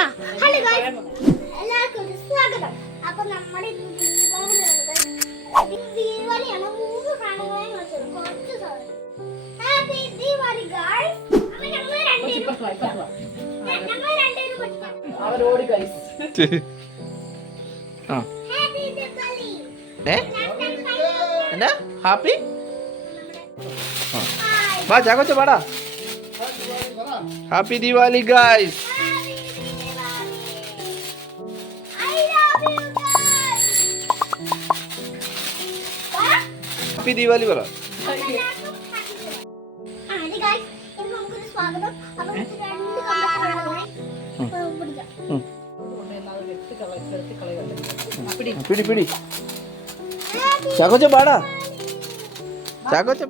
Hello guys, എല്ലാവർക്കും സ്വാഗതം. അപ്പൊ നമ്മുടെ ദീപാവലിയാണ്. 3 സാധനങ്ങളെ കുറച്ച് സാധനം. Happy Deepavali guys. അപ്പൊ ഞങ്ങൾ രണ്ടുപേരും അവരോട് ഗൈസ് ഹാപ്പി ദീപാവലി. എന്നാ ഹാപ്പി വാ ചാക്കോച്ച പാടാ. Happy Diwali guys. Happy Diwali പറ. പിടി പിടി ചാക്കോച്ച പാടാ. ചാക്കോച്ച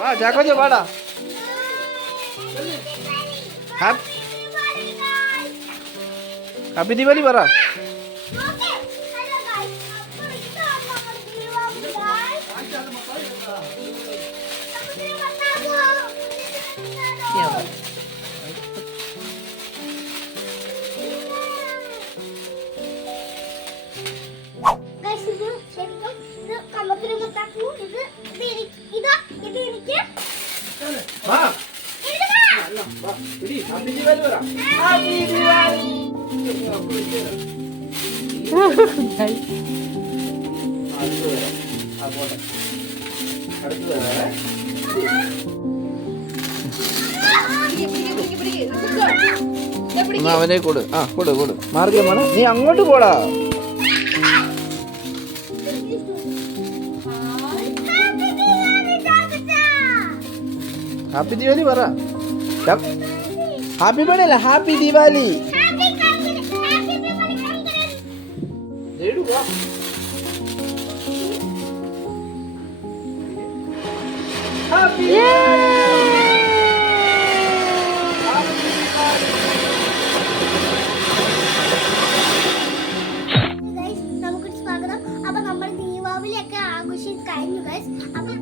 വാ ചാക്കോച്ച പാടാ. ഹാപ്പി ദിവാലി പറ. അവനെ കൊടു. ആ കൊടു കൊടു. മാർഗമാണ് നീ അങ്ങോട്ട് പോടാ. ഹാപ്പി ദിവാലി പറ. ഹാപ്പി ബർത്ത്ഡേ അല്ല, ഹാപ്പി ദിവാലി. നമുക്കൊരു സ്വാഗതം. അപ്പൊ നമ്മൾ ദീപാവലിയൊക്കെ ആഘോഷിച്ച് കഴിഞ്ഞു ഗൈസ്. അപ്പൊ